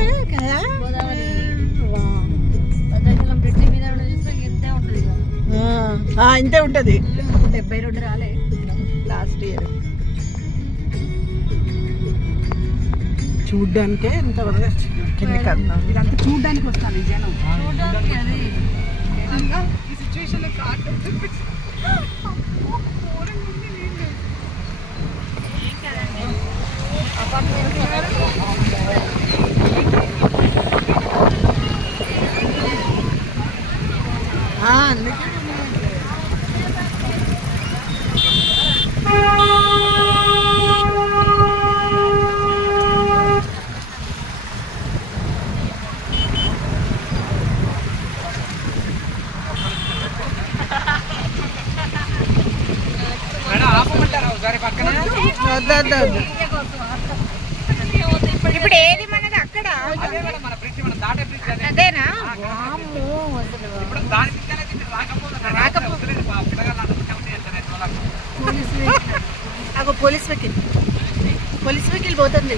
గోదావరి కదా, గోదావరి భద్రాచలం బ్రిడ్జి మీద చూస్తే ఇంతే ఉంటుంది. ఇంతే ఉంటుంది. 72 రాలే లాస్ట్ ఇయర్. చూడ్డానికే ఇంత కిందకి అన్నాం. ఇదంతా చూడ్డానికి వస్తాను జనం. చూడడానికి అది ఈ సిచ్యువేషన్ లో అందుకే ఇప్పుడు ఏది మనది అక్కడ అదేనా? అగో పోలీస్ వెహికల్ పోతుంది.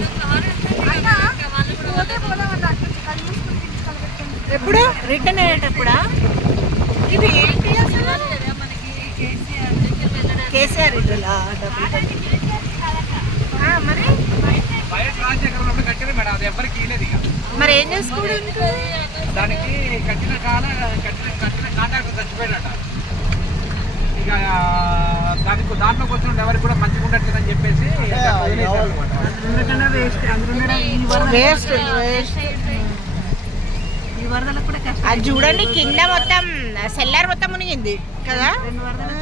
ఎప్పుడు రిటర్న్ అయ్యేటప్పుడా? ఇది ఏంటి అసలు? కేసీఆర్ ఇల్లులా? మరి మరి ఏం చేసుకోవడం? దానికి కట్టిన కాంట్రాక్టర్ చచ్చిపోయాడట. ఇక దాంట్లోకి వచ్చిన ఎవరికి కూడా మంచిగా ఉండట్లేదని చెప్పేసి ఈ వరదలకు కూడా కష్టం. అది చూడండి కింద మొత్తం సెల్లార్ మొత్తం మునిగింది కదా. 2 వరదలు